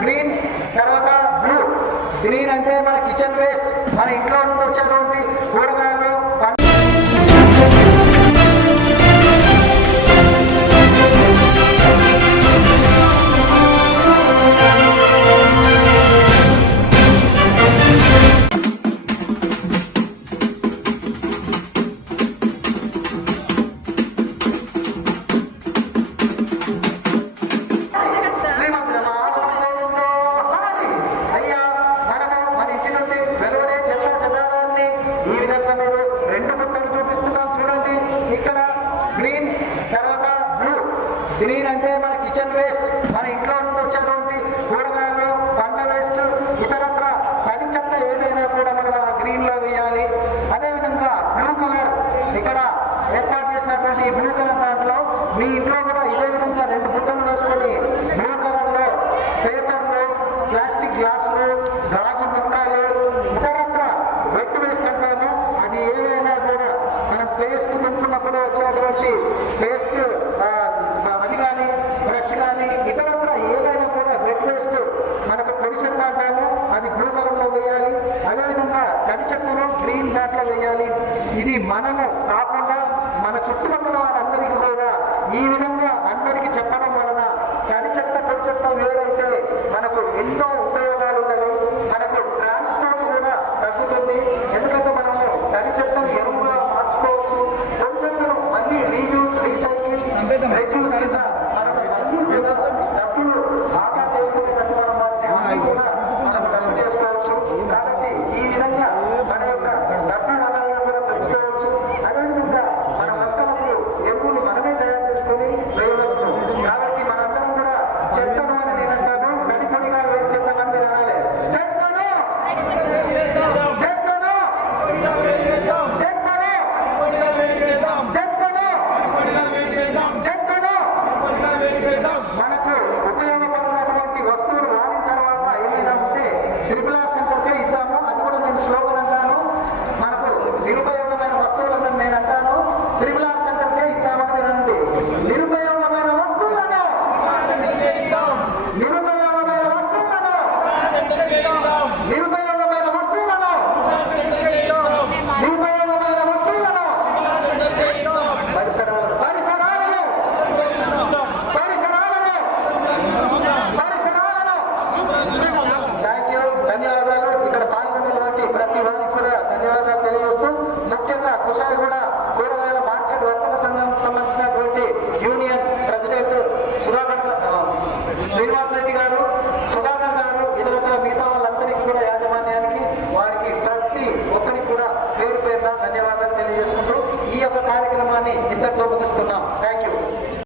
Green తర్వాత blue green అంటే మన కిచెన్ వేస్ట్ గ్రీన్ అంటే మన కిచెన్ వేస్ట్ మన ఇంట్లో నుండి వచ్చేటువంటి కూరగాయలు పండ్ల వేస్ట్ ఇతరత్ర పది చెత్త ఏదైనా కూడా మనం గ్రీన్లో వేయాలి. అదేవిధంగా బ్లూ కలర్ ఇక్కడ ఏర్పాటు చేసినటువంటి బ్లూ కలర్ దాంట్లో మీ ఇంట్లో అది బ్లూ కలర్లో వేయాలి అదేవిధంగా తడి చెట్టులో గ్రీన్ బ్యాట్లో వేయాలి. ఇది మనము కాకుండా మన చుట్టుపక్కల వారందరికీ కూడా ఈ విధంగా అందరికీ చెప్పడం వలన తడి చెత్త పొడి చెత్త వేరైతే మనకు ఎంతో ఉపయోగాలు ఉన్నాయి మనకు ట్రాన్స్పోర్ట్ కూడా తగ్గుతుంది. ఎందుకంటే మనము తడి చెత్తను ఎరువుగా మార్చుకోవచ్చు. పొడి చెత్తను మళ్ళీ రీయూస్ రీసైకిల్ రెడ్యూస్ కింద চিন্তা করব